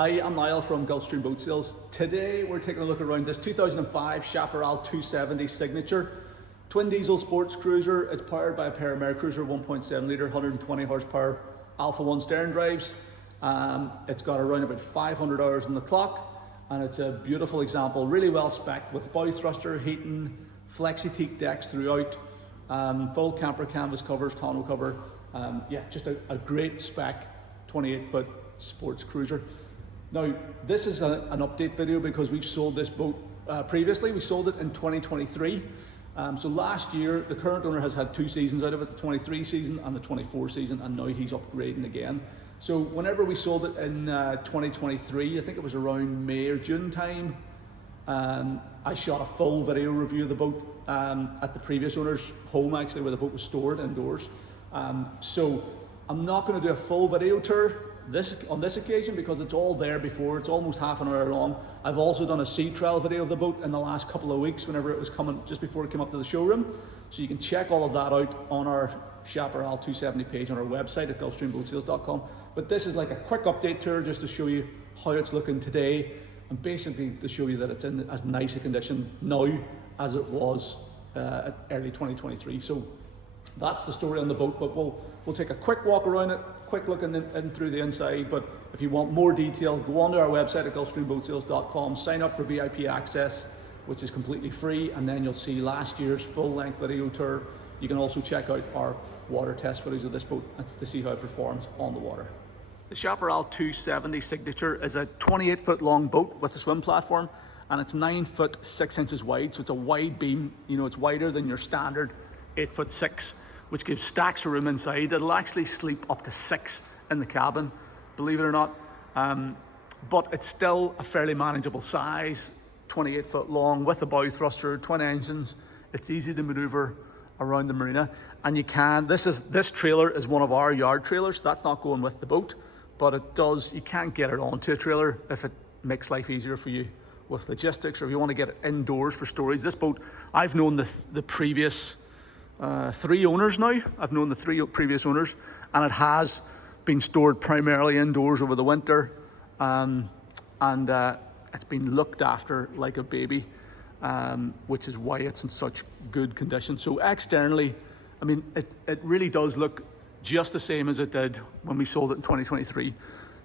Hi, I'm Niall from Gulfstream Boat Sales. Today we're taking a look around this 2005 Chaparral 270 Signature twin diesel sports cruiser. It's powered by a pair of MerCruiser 1.7 litre, 120 horsepower Alpha 1 stern drives. It's got around about 500 hours on the clock, and it's a beautiful example, really well spec'd with bow thruster, heating, flexi teak decks throughout, full camper canvas covers, tonneau cover. Yeah, just a great spec 28-foot sports cruiser. Now, this is an update video because we've sold this boat previously. We sold it in 2023. So last year, the current owner has had 2 seasons out of it, the 23 season and the 24 season, and now he's upgrading again. So whenever we sold it in 2023, I think it was around May or June time, I shot a full video review of the boat at the previous owner's home, actually, where the boat was stored indoors. So I'm not going to do a full video tour on this occasion because it's all there before. It's almost half an hour long. I've also done a sea trial video of the boat in the last couple of weeks whenever it was coming, just before it came up to the showroom. So you can check all of that out on our Chaparral 270 page on our website at gulfstreamboatsales.com. But this is like a quick update tour just to show you how it's looking today, and basically to show you that it's in as nice a condition now as it was at early 2023. So that's the story on the boat, but we'll take a quick walk around it, quick look in through the inside. But if you want more detail, go onto our website at gulfstreamboatsales.com, sign up for VIP access, which is completely free, and then you'll see last year's full-length video tour. You can also check out our water test footage of this boat to see how it performs on the water. The Chaparral 270 Signature is a 28-foot long boat with a swim platform, and it's 9 foot 6 inches wide, so it's a wide beam. You know, it's wider than your standard 8'6", which gives stacks of room inside. It'll actually sleep up to 6 in the cabin, believe it or not. But it's still a fairly manageable size, 28 foot long with a bow thruster, twin engines. It's easy to maneuver around the marina, and you can. This trailer is one of our yard trailers. That's not going with the boat, but you can get it onto a trailer if it makes life easier for you with logistics, or if you want to get it indoors for storage. This boat, I've known the previous 3 owners now. I've known the 3 previous owners, and it has been stored primarily indoors over the winter, and it's been looked after like a baby, which is why it's in such good condition. So externally, I mean, it really does look just the same as it did when we sold it in 2023.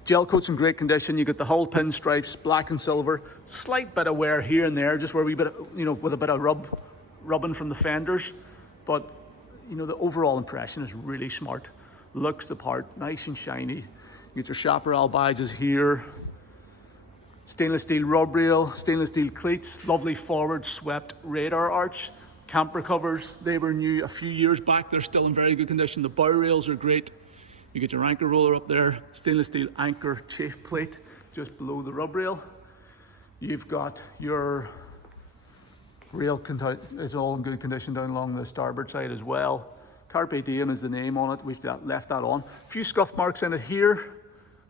Gel coat's in great condition. You get the hull pinstripes, black and silver, slight bit of wear here and there, just where we bit, with a bit of rubbing from the fenders. But the overall impression is really smart. Looks the part, nice and shiny. You get your Chaparral badges here. Stainless steel rub rail, stainless steel cleats, lovely forward swept radar arch. Camper covers, they were new a few years back. They're still in very good condition. The bow rails are great. You get your anchor roller up there, stainless steel anchor chafe plate just below the rub rail. You've got your rail is all in good condition down along the starboard side as well. Carpe Diem is the name on it. We've left that on. A few scuff marks in it here.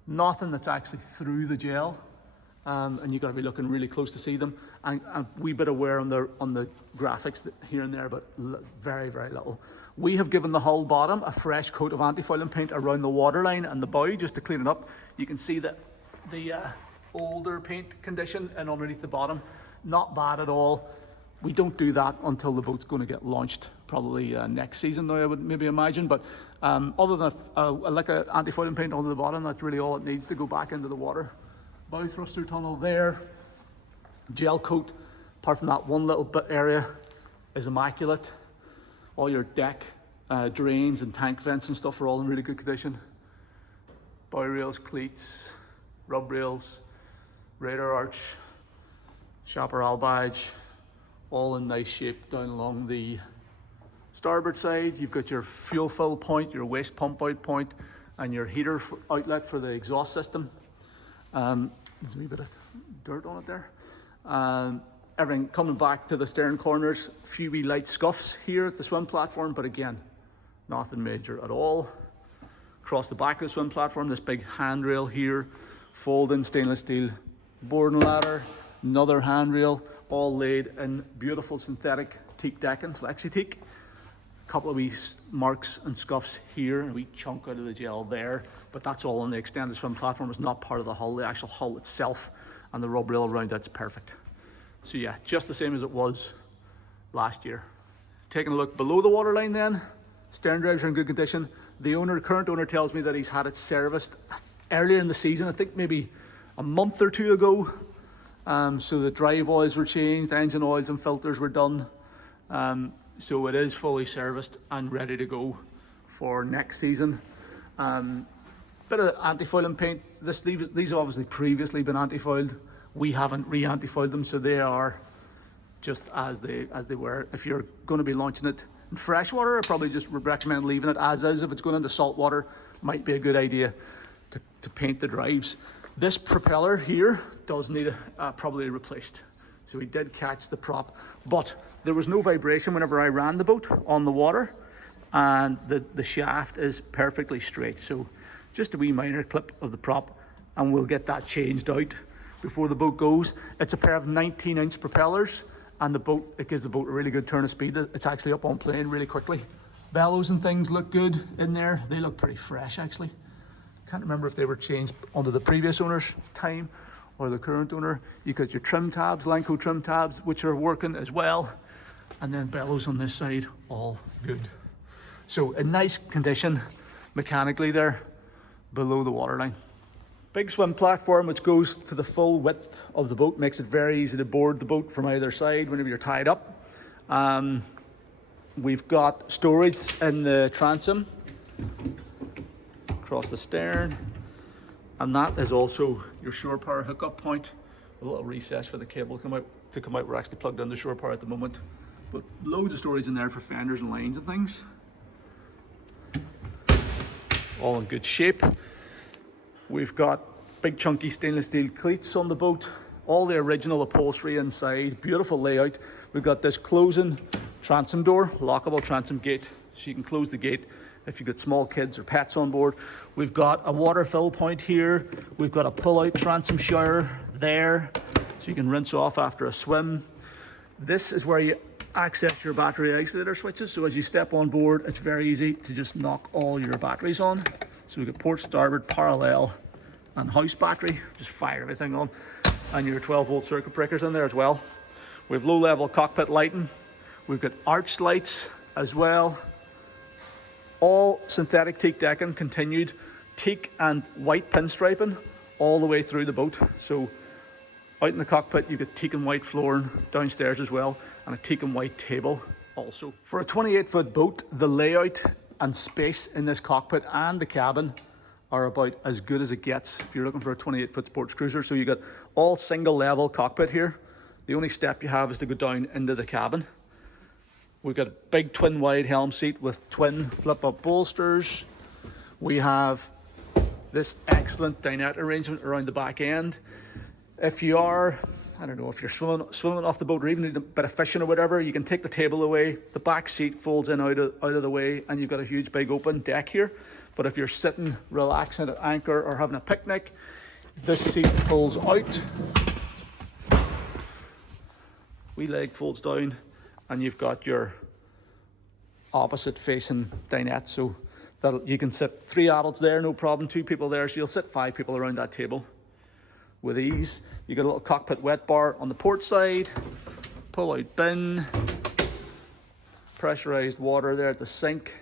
Nothing that's actually through the gel, and you've got to be looking really close to see them. And a wee bit of wear on the graphics here and there, but very, very little. We have given the hull bottom a fresh coat of anti-fouling paint around the waterline and the bow just to clean it up. You can see that the older paint condition and underneath the bottom, not bad at all. We don't do that until the boat's going to get launched, probably next season now, I would maybe imagine. But other than like an anti-fouling paint on the bottom, that's really all it needs to go back into the water. Bow thruster tunnel there. Gel coat, apart from that one little bit area, is immaculate. All your deck drains and tank vents and stuff are all in really good condition. Bow rails, cleats, rub rails, radar arch, Chaparral badge, all in nice shape down along the starboard side. You've got your fuel fill point, your waste pump out point, and your heater outlet for the exhaust system. There's a wee bit of dirt on it there. Everything coming back to the stern corners, a few wee light scuffs here at the swim platform, but again, nothing major at all. Across the back of the swim platform, this big handrail here, fold-in stainless steel boarding ladder, another handrail, all laid in beautiful synthetic teak decking, flexi teak. A couple of wee marks and scuffs here, and a wee chunk out of the gel there, but that's all on the extended swim platform. It's not part of the hull. The actual hull itself and the rub rail around that's perfect. So yeah, just the same as it was last year. Taking a look below the waterline then, stern drives are in good condition. The current owner tells me that he's had it serviced earlier in the season, I think maybe a month or two ago. So the drive oils were changed, engine oils and filters were done. So it is fully serviced and ready to go for next season. Bit of anti-foiling paint. These have obviously previously been anti-foiled. We haven't re-anti-foiled them, so they are just as they were. If you're going to be launching it in fresh water, I probably just would recommend leaving it as is. If it's going into salt water, might be a good idea to paint the drives. This propeller here does need probably replaced. So we did catch the prop, but there was no vibration whenever I ran the boat on the water, and the shaft is perfectly straight. So just a wee minor clip of the prop and we'll get that changed out before the boat goes. It's a pair of 19-inch propellers, and it gives the boat a really good turn of speed. It's actually up on plane really quickly. Bellows and things look good in there. They look pretty fresh actually. Can't remember if they were changed under the previous owner's time or the current owner. You got your trim tabs, Lanco trim tabs, which are working as well. And then bellows on this side, all good. So in nice condition mechanically there below the waterline. Big swim platform which goes to the full width of the boat, makes it very easy to board the boat from either side whenever you're tied up. We've got storage in the transom across the stern, and that is also your shore power hookup point. A little recess for the cable to come out. We're actually plugged into shore power at the moment, but loads of storage in there for fenders and lines and things. All in good shape. We've got big chunky stainless steel cleats on the boat, all the original upholstery inside, beautiful layout. We've got this closing transom door, lockable transom gate, so you can close the gate if you've got small kids or pets on board. We've got a water fill point here. We've got a pull-out transom shower there, so you can rinse off after a swim. This is where you access your battery isolator switches. So as you step on board, it's very easy to just knock all your batteries on. So we've got port, starboard, parallel, and house battery. Just fire everything on. And your 12-volt circuit breakers in there as well. We have low-level cockpit lighting. We've got arched lights as well. All synthetic teak decking, continued teak and white pinstriping all the way through the boat. So out in the cockpit, you've got teak and white flooring downstairs as well, and a teak and white table also. For a 28-foot boat, the layout and space in this cockpit and the cabin are about as good as it gets if you're looking for a 28-foot sports cruiser. So you got all single level cockpit here. The only step you have is to go down into the cabin. We've got a big twin wide helm seat with twin flip up bolsters. We have this excellent dinette arrangement around the back end. If you are, I don't know, if you're swimming off the boat or even need a bit of fishing or whatever, you can take the table away. The back seat folds in out of the way, and you've got a huge big open deck here. But if you're sitting, relaxing at anchor or having a picnic, this seat pulls out. Wee leg folds down, and you've got your opposite facing dinette, so that you can sit 3 adults there, no problem, 2 people there, so you'll sit 5 people around that table with ease. You got a little cockpit wet bar on the port side, pull out bin, pressurized water there at the sink.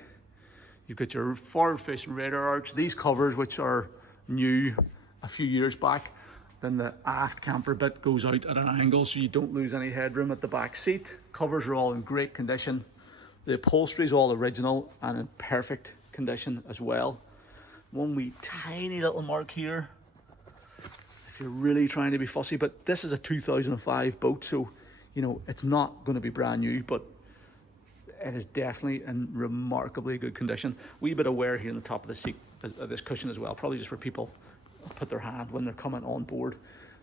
You've got your forward facing radar arch, these covers which are new a few years back. Then the aft camper bit goes out at an angle so you don't lose any headroom at the back seat. Covers are all in great condition. The upholstery is all original and in perfect condition as well. One wee tiny little mark here if you're really trying to be fussy, but this is a 2005 boat, so you know it's not going to be brand new, but it is definitely in remarkably good condition. Wee bit of wear here in the top of the seat, this cushion as well, probably just where people put their hand when they're coming on board,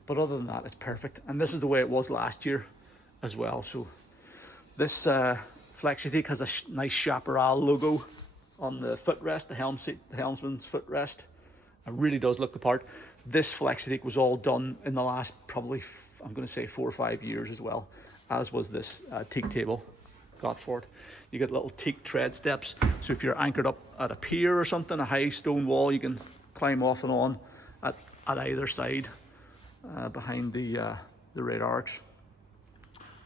but other than that it's perfect. And this is the way it was last year as well. So this flexi-teak has a nice Chaparral logo on the footrest, the helmsman's footrest. It really does look the part. This flexi-teak was all done in the last probably, I'm going to say 4 or 5 years as well, as was this teak table. got for it. You get little teak tread steps, so if you're anchored up at a pier or something, a high stone wall, you can climb off and on at either side behind the right arch.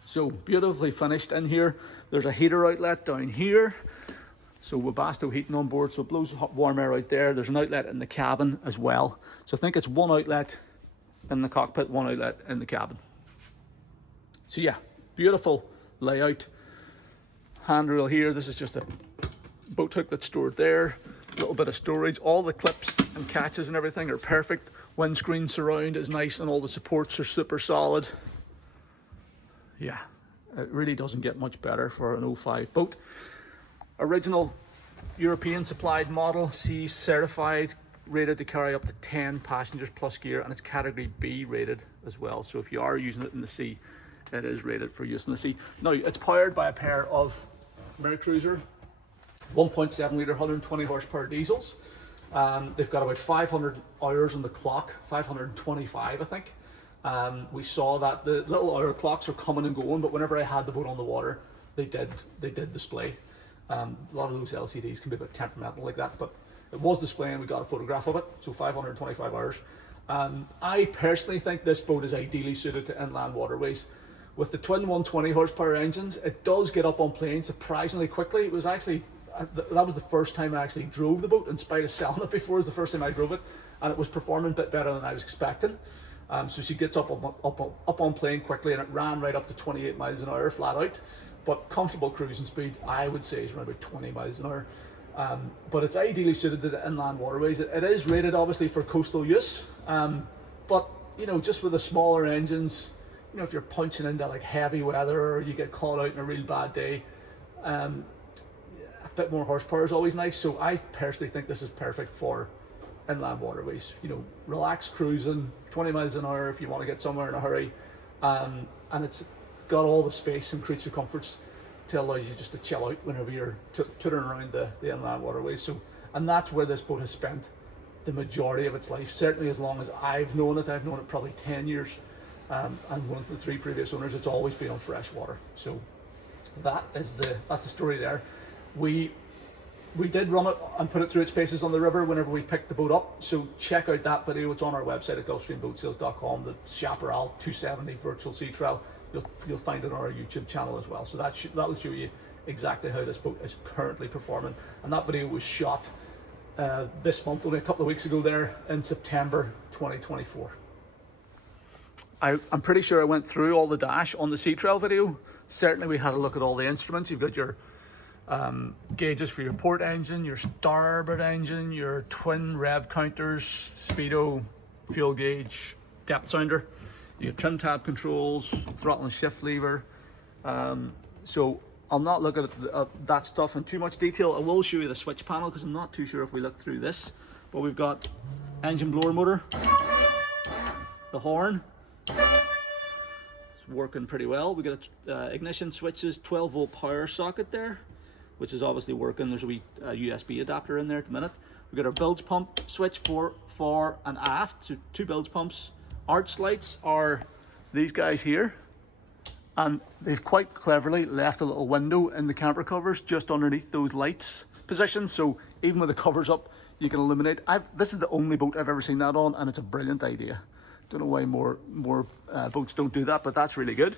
So beautifully finished in here. There's a heater outlet down here. So Webasto heating on board, so it blows hot warm air out there. There's an outlet in the cabin as well. So I think it's one outlet in the cockpit, one outlet in the cabin. So yeah, beautiful layout. Handrail here, this is just a boat hook that's stored there. A little bit of storage. All the clips and catches and everything are perfect. Windscreen surround is nice and all the supports are super solid. Yeah, it really doesn't get much better for an 05 boat. Original European supplied model, C certified, rated to carry up to 10 passengers plus gear, and it's category B rated as well. So if you are using it in the sea, it is rated for use in the sea. Now, it's powered by a pair of MerCruiser 1.7 litre 120 horsepower diesels. They've got about 500 hours on the clock, 525 I think. We saw that the little hour clocks are coming and going, but whenever I had the boat on the water, they did display. A lot of those LCDs can be a bit temperamental like that, but it was displaying. We got a photograph of it, so 525 hours. I personally think this boat is ideally suited to inland waterways. With the twin 120 horsepower engines, it does get up on planes surprisingly quickly. It was actually, that was the first time I actually drove the boat, in spite of selling it before. It was the first time I drove it, and it was performing a bit better than I was expecting. So she gets up on plane quickly, and it ran right up to 28 miles an hour flat out. But comfortable cruising speed, I would say, is around about 20 miles an hour. But it's ideally suited to the inland waterways. It is rated obviously for coastal use, but you know, just with the smaller engines, you know, if you're punching into like heavy weather or you get caught out in a real bad day, a bit more horsepower is always nice. So I personally think this is perfect for inland waterways. You know, relaxed cruising, 20 miles an hour if you want to get somewhere in a hurry, and it's got all the space and creature comforts to allow you just to chill out whenever you're tuttering around the inland waterways. So, and that's where this boat has spent the majority of its life, certainly as long as I've known it. I've known it probably 10 years, and one of the 3 previous owners, it's always been on fresh water. So that's the story there. We did run it and put it through its paces on the river whenever we picked the boat up. So check out that video. It's on our website at gulfstreamboatsales.com. The Chaparral 270 virtual sea trial. You'll find it on our YouTube channel as well. So that will show you exactly how this boat is currently performing. And that video was shot this month, only a couple of weeks ago there in September 2024. I'm pretty sure I went through all the dash on the sea trial video. Certainly we had a look at all the instruments. You've got your gauges for your port engine, your starboard engine, your twin rev counters, speedo, fuel gauge, depth sounder. You have trim tab controls, throttle and shift lever. So I'll not look at that stuff in too much detail. I will show you the switch panel because I'm not too sure if we look through this. But we've got engine blower motor, the horn. It's working pretty well. We got ignition switches, 12-volt power socket there, which is obviously working. There's a wee USB adapter in there at the minute. We've got our bilge pump switch for fore and aft, so 2 bilge pumps. Arch lights are these guys here, and they've quite cleverly left a little window in the camper covers just underneath those lights positions, so even with the covers up you can illuminate. This is the only boat I've ever seen that on, and it's a brilliant idea. Don't know why more boats don't do that, but that's really good.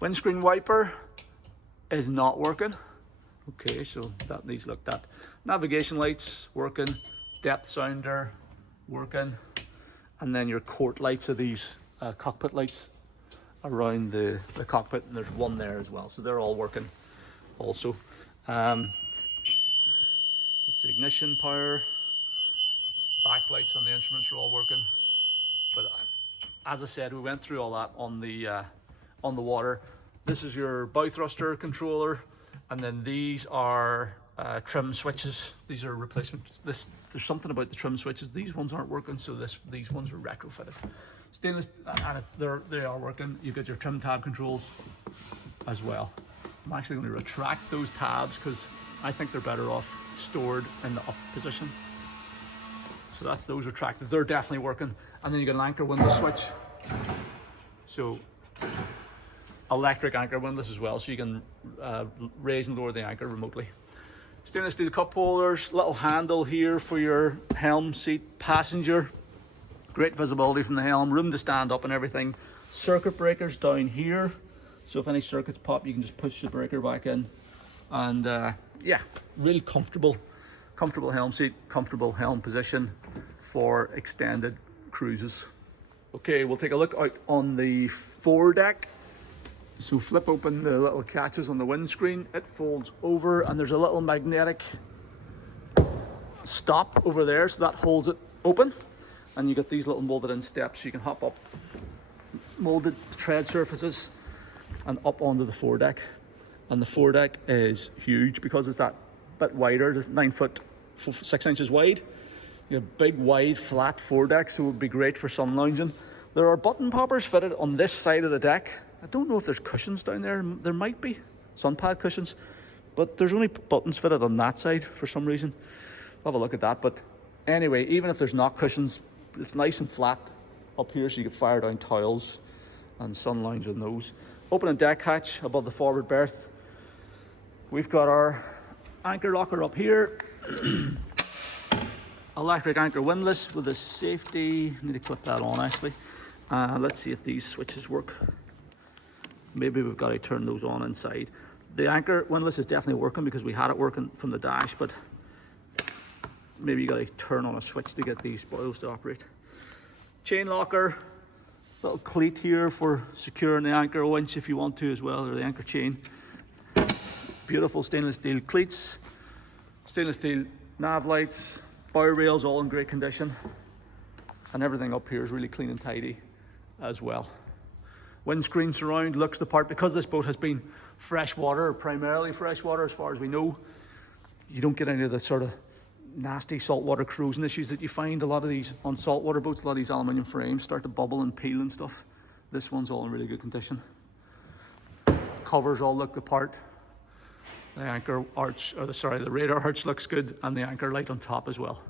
Windscreen wiper is not working. Okay, so that needs looked at. Navigation lights working, depth sounder working, and then your court lights are these cockpit lights around the cockpit, and there's one there as well, so they're all working also. It's ignition power, backlights on the instruments are all working. But as I said, we went through all that on the water. This is your bow thruster controller, and then these are trim switches. These are replacement. There's something about the trim switches. These ones aren't working, so these ones are retrofitted. Stainless, and they are working. You've got your trim tab controls as well. I'm actually going to retract those tabs because I think they're better off stored in the up position. So that's those retracted. They're definitely working. And then you got an anchor window switch. So electric anchor windlass as well, so you can raise and lower the anchor remotely. Stainless steel cup holders, little handle here for your helm seat passenger. Great visibility from the helm, room to stand up and everything. Circuit breakers down here, so if any circuits pop, you can just push the breaker back in. And yeah, really comfortable helm seat, comfortable helm position for extended cruises. Okay, we'll take a look out on the foredeck. So flip open the little catches on the windscreen, it folds over and there's a little magnetic stop over there, so that holds it open. And you got these little molded in steps, so you can hop up molded tread surfaces and up onto the foredeck. And the foredeck is huge because it's that bit wider, it's 9 foot 6 inches wide. You have big wide flat foredeck, so it would be great for sun lounging. There are button poppers fitted on this side of the deck. I don't know if there's cushions down there. There might be sun pad cushions, but there's only buttons fitted on that side for some reason. I'll have a look at that. But anyway, even if there's not cushions, it's nice and flat up here, so you can fire down towels and sun lounge on those. Open a deck hatch above the forward berth. We've got our anchor locker up here. Electric anchor windlass with a safety. I need to clip that on actually. Let's see if these switches work. Maybe we've got to turn those on inside. The anchor windlass is definitely working because we had it working from the dash, but maybe you got to turn on a switch to get these spoils to operate. Chain locker, little cleat here for securing the anchor winch if you want to as well, or the anchor chain. Beautiful stainless steel cleats, stainless steel nav lights, bow rails all in great condition, and everything up here is really clean and tidy as well. Windscreen surround looks the part because this boat has been freshwater, primarily freshwater as far as we know. You don't get any of the sort of nasty saltwater corrosion issues that you find a lot of these on saltwater boats. A lot of these aluminium frames start to bubble and peel and stuff. This one's all in really good condition. Covers all look the part. The anchor arch, or the radar arch looks good, and the anchor light on top as well.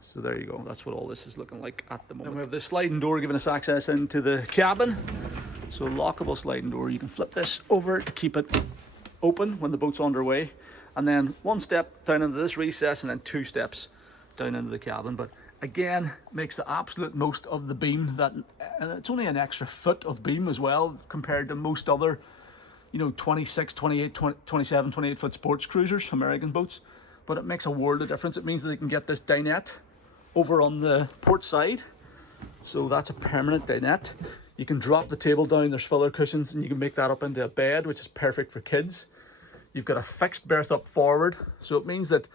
So there you go, that's what all this is looking like at the moment. Then we have this sliding door giving us access into the cabin. So lockable sliding door, you can flip this over to keep it open when the boat's underway. And then one step down into this recess and then 2 steps down into the cabin. But again, makes the absolute most of the beam, and it's only an extra foot of beam as well compared to most other, 26, 28, 27, 28 foot sports cruisers, American boats. But it makes a world of difference. It means that they can get this dinette over on the port side. So that's a permanent dinette. You can drop the table down, there's filler cushions, and you can make that up into a bed, which is perfect for kids. You've got a fixed berth up forward, so it means that,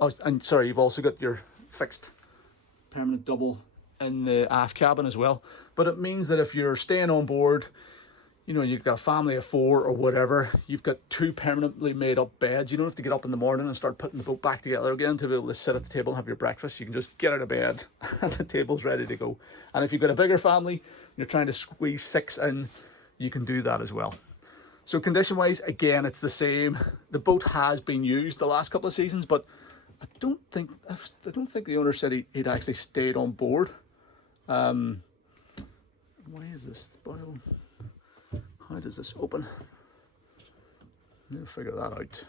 you've also got your fixed permanent double in the aft cabin as well. But it means that if you're staying on board, you've got a family of 4 or whatever, you've got 2 permanently made up beds. You don't have to get up in the morning and start putting the boat back together again to be able to sit at the table and have your breakfast. You can just get out of bed and the table's ready to go. And if you've got a bigger family, and you're trying to squeeze 6 in, you can do that as well. So condition wise, again, it's the same. The boat has been used the last couple of seasons, but I don't think the owner said he'd actually stayed on board. Why is this spoiled? How does this open? We'll figure that out.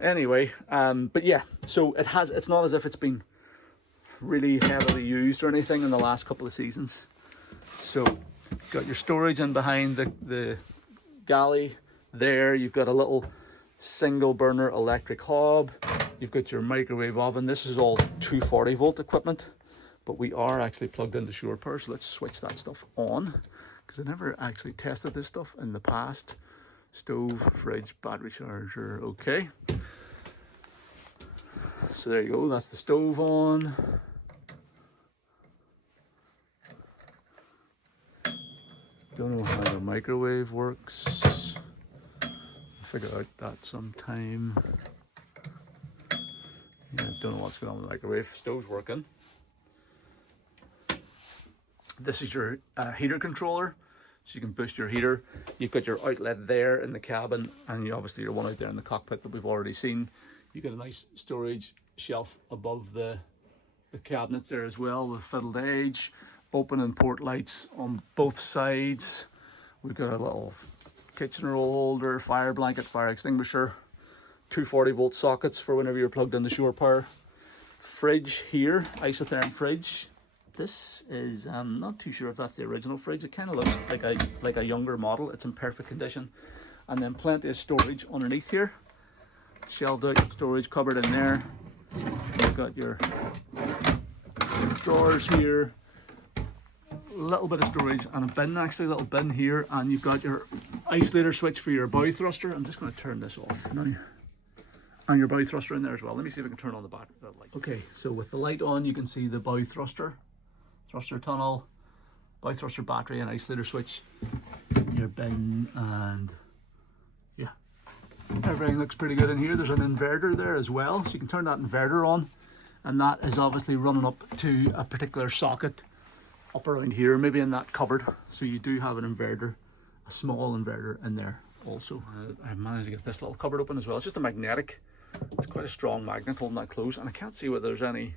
Anyway, but yeah, so it's not as if it's been really heavily used or anything in the last couple of seasons. So you've got your storage in behind the galley there. You've got a little single burner electric hob. You've got your microwave oven. This is all 240 volt equipment, but we are actually plugged into shore power, so let's switch that stuff on, because I never actually tested this stuff in the past. Stove, fridge, battery charger, okay. So there you go, that's the stove on. Don't know how the microwave works. I'll figure out that sometime. Yeah, don't know what's going on with the microwave. Stove's working. This is your heater controller, so you can boost your heater. You've got your outlet there in the cabin, and you obviously your one out there in the cockpit that we've already seen. You've got a nice storage shelf above the cabinets there as well with fiddled edge. Open and port lights on both sides. We've got a little kitchen roll holder, fire blanket, fire extinguisher, 240-volt sockets for whenever you're plugged into shore power. Fridge here, isotherm fridge. This is, I'm not too sure if that's the original fridge. It kind of looks like a younger model. It's in perfect condition. And then plenty of storage underneath here. Shelved out storage cupboard in there. You've got your drawers here. A little bit of storage and a bin, actually, a little bin here. And you've got your isolator switch for your bow thruster. I'm just going to turn this off now. And your bow thruster in there as well. Let me see if I can turn on the battery light. Okay, so with the light on, you can see the bow thruster tunnel, bow thruster battery and isolator switch, your bin, and yeah, everything looks pretty good in here. There's an inverter there as well, so you can turn that inverter on, and that is obviously running up to a particular socket up around here, maybe in that cupboard. So you do have an inverter, a small inverter in there also. I've managed to get this little cupboard open as well. It's just a magnetic, it's quite a strong magnet holding that closed, and I can't see whether there's any,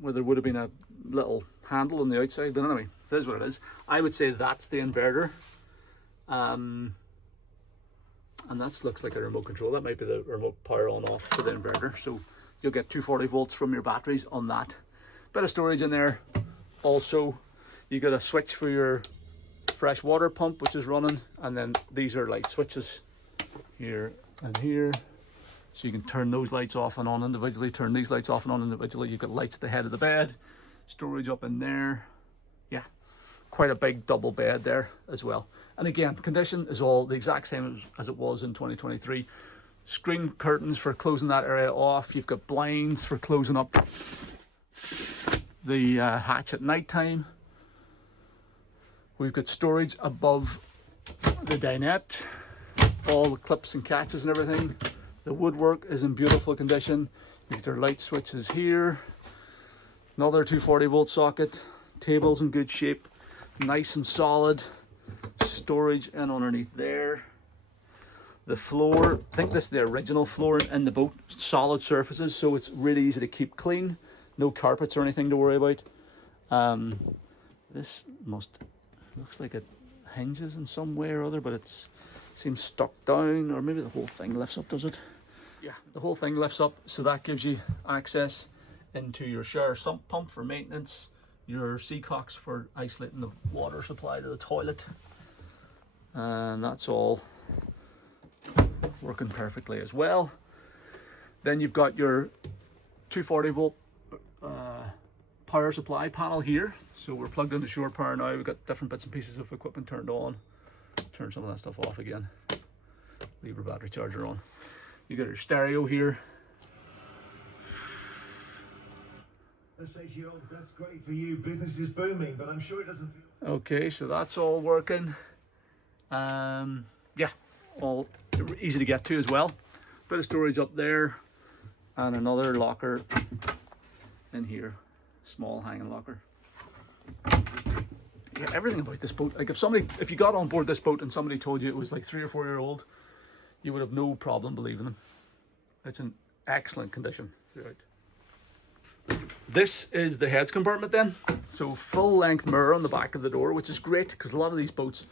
where there would have been a little handle on the outside, but anyway, it is what it is. I would say that's the inverter, and that looks like a remote control. That might be the remote power on off for the inverter. So you'll get 240 volts from your batteries on that. Bit of storage in there. Also, you got a switch for your fresh water pump, which is running, and then these are light switches here and here. So you can turn those lights off and on individually, turn these lights off and on individually. You've got lights at the head of the bed, storage up in there. Yeah, quite a big double bed there as well. And again, the condition is all the exact same as it was in 2023. Screen curtains for closing that area off. You've got blinds for closing up the hatch at night time. We've got storage above the dinette, all the clips and catches and everything. The woodwork is in beautiful condition. You've got your light switches here. Another 240 volt socket. Table's in good shape. Nice and solid. Storage in underneath there. The floor, I think this is the original floor in the boat. Solid surfaces, so it's really easy to keep clean. No carpets or anything to worry about. This looks like it hinges in some way or other, but it seems stuck down, or maybe the whole thing lifts up, does it? Yeah, the whole thing lifts up, so that gives you access into your shower sump pump for maintenance, your seacocks for isolating the water supply to the toilet, and that's all working perfectly as well. Then you've got your 240 volt power supply panel here. So we're plugged into shore power now. We've got different bits and pieces of equipment turned on. Turn some of that stuff off again. Leave our battery charger on. You got your stereo here. Let's say to you, that's great for you. Business is booming, but I'm sure it doesn't feel. Okay, so that's all working. Yeah, all easy to get to as well. Bit of storage up there, and another locker in here. Small hanging locker. Yeah, everything about this boat, like if you got on board this boat and somebody told you it was like 3 or 4 years old, you would have no problem believing them. It's in excellent condition throughout. This is the heads compartment then. So full length mirror on the back of the door, which is great because a lot of these boats,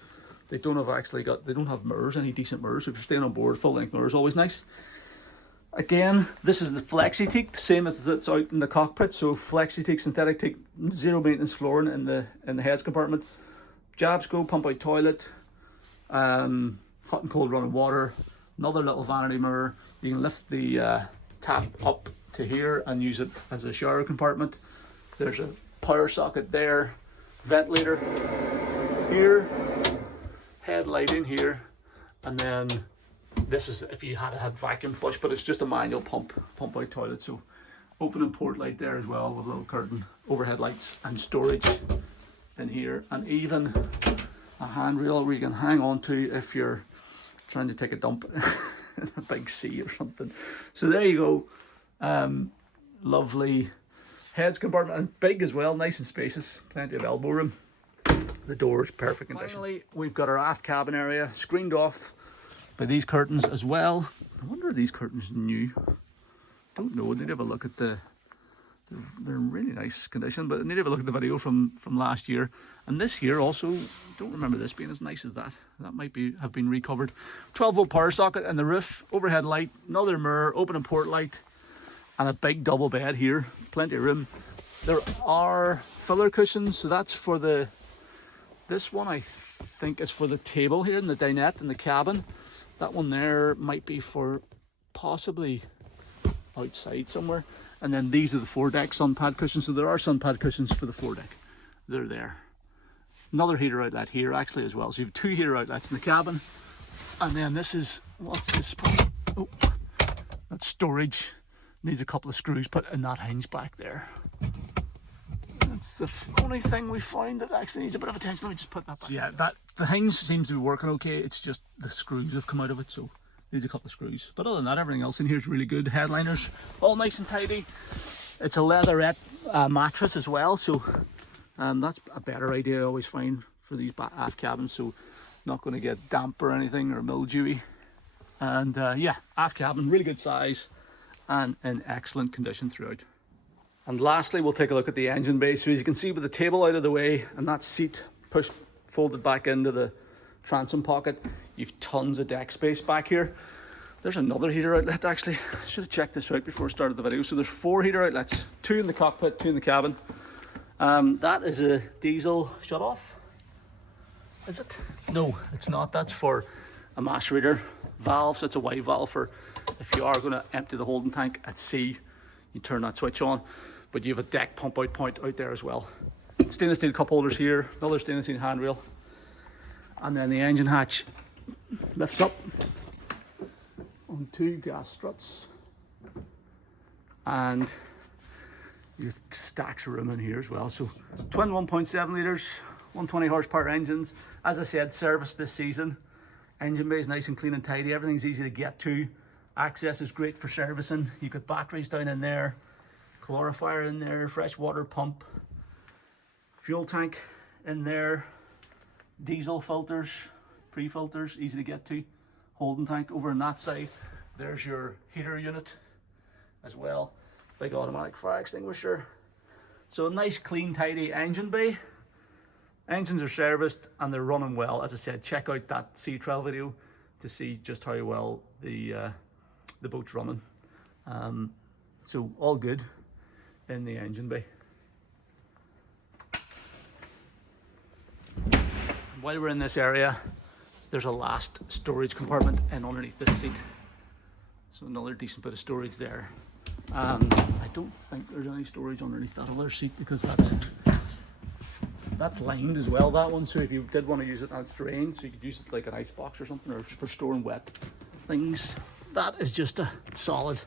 they don't have mirrors, any decent mirrors. So if you're staying on board, full length mirror is always nice. Again, this is the flexi teak, the same as it's out in the cockpit. So flexi teak, synthetic teak, zero maintenance flooring in the heads compartment. Jab scope, pump out toilet, hot and cold running water. Another little vanity mirror. You can lift the tap up to here and use it as a shower compartment. There's a power socket there, ventilator here, headlight in here, and then this is if you had vacuum flush, but it's just a manual pump out toilet. So open and port light there as well with a little curtain, overhead lights and storage in here, and even a handrail where you can hang on to if you're trying to take a dump in a big sea or something. So there you go. Lovely heads compartment, and big as well, nice and spacious, plenty of elbow room. The door's perfect condition. Finally, we've got our aft cabin area screened off by these curtains as well. I wonder if these curtains new. Don't know. I need to have a look at the they're in really nice condition, but I need to have a look at the video from last year. And this here also, don't remember this being as nice as that. That might have been recovered. 12-volt power socket and the roof, overhead light, another mirror, open and port light, and a big double bed here, plenty of room. There are filler cushions, so that's for this one I think is for the table here in the dinette in the cabin. That one there might be for possibly outside somewhere. And then these are the foredeck sun pad cushions. So there are sun pad cushions for the foredeck. They're there. Another heater outlet here actually as well. So you have 2 heater outlets in the cabin. And then this is, what's this? Oh, that's storage. Needs a couple of screws put in that hinge back there. That's the only thing we found that actually needs a bit of attention. Let me just put that back. So yeah, the hinge seems to be working okay. It's just the screws have come out of it, so needs a couple of screws. But other than that, everything else in here is really good. Headliners, all nice and tidy. It's a leatherette mattress as well, so that's a better idea I always find for these aft cabins. So not going to get damp or anything or mildewy. And yeah, aft cabin, really good size and in excellent condition throughout. And lastly, we'll take a look at the engine bay. So as you can see with the table out of the way and that seat pushed, folded back into the transom pocket, you've tons of deck space back here. There's another heater outlet actually. I should have checked this out before I started the video. So there's 4 heater outlets, 2 in the cockpit, 2 in the cabin. That is a diesel shut off. Is it? No, it's not. That's for a macerator valve. So it's a Y valve for if you are going to empty the holding tank at sea, you turn that switch on. But you have a deck pump out point out there as well. Stainless steel cup holders here, another stainless steel handrail. And then the engine hatch lifts up on 2 gas struts. And you stacks of room in here as well. So twin 1.7 litres, 120 horsepower engines. As I said, serviced this season. Engine bay is nice and clean and tidy. Everything's easy to get to. Access is great for servicing. You've got batteries down in there, calorifier in there, fresh water pump, fuel tank in there, diesel filters, pre-filters, easy to get to, holding tank over on that side. There's your heater unit as well, big automatic fire extinguisher. So a nice clean tidy engine bay. Engines are serviced and they're running well. As I said, check out that sea trial video to see just how well the boat's running. So all good in the engine bay. While we're in this area, there's a last storage compartment in underneath this seat. So another decent bit of storage there. I don't think there's any storage underneath that other seat because that's lined as well, that one. So if you did want to use it, that's drained, so you could use it like an ice box or something, or for storing wet things. That is just a solid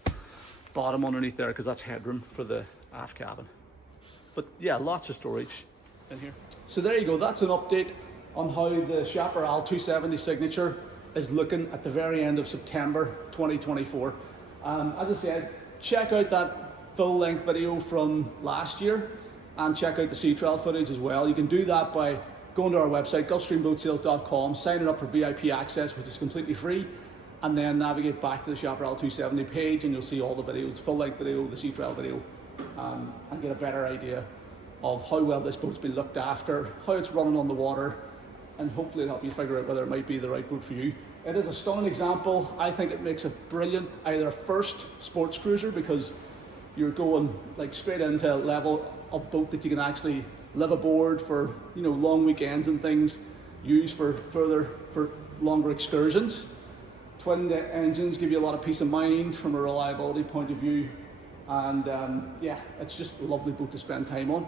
bottom underneath there because that's headroom for the aft cabin. But yeah, lots of storage in here. So there you go, that's an update on how the Chaparral 270 Signature is looking at the very end of September 2024. As I said, check out that full length video from last year and check out the sea trial footage as well. You can do that by going to our website, gulfstreamboatsales.com, signing up for VIP access, which is completely free, and then navigate back to the Chaparral 270 page and you'll see all the videos, full length video, the sea trial video, and get a better idea of how well this boat's been looked after, how it's running on the water, and hopefully help you figure out whether it might be the right boat for you. It is a stunning example. I think it makes a brilliant either first sports cruiser because you're going like straight into a level of boat that you can actually live aboard for, you know, long weekends and things, use for longer excursions. Twin engines give you a lot of peace of mind from a reliability point of view, and yeah, it's just a lovely boat to spend time on.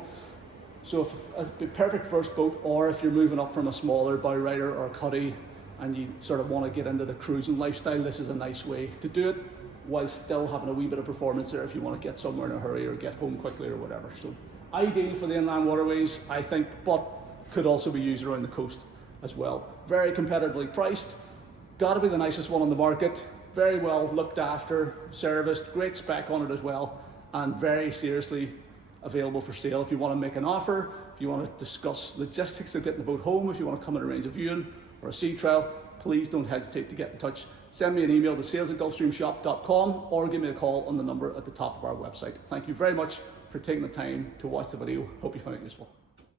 So if it's the perfect first boat, or if you're moving up from a smaller bow rider or a cuddy and you sort of want to get into the cruising lifestyle, this is a nice way to do it while still having a wee bit of performance there if you want to get somewhere in a hurry or get home quickly or whatever. So ideal for the inland waterways, I think, but could also be used around the coast as well. Very competitively priced, got to be the nicest one on the market, very well looked after, serviced, great spec on it as well, and very seriously available for sale. If you want to make an offer, if you want to discuss logistics of getting the boat home, if you want to come and arrange a viewing or a sea trial, please don't hesitate to get in touch. Send me an email to sales@gulfstreamshop.com or give me a call on the number at the top of our website. Thank you very much for taking the time to watch the video. Hope you found it useful.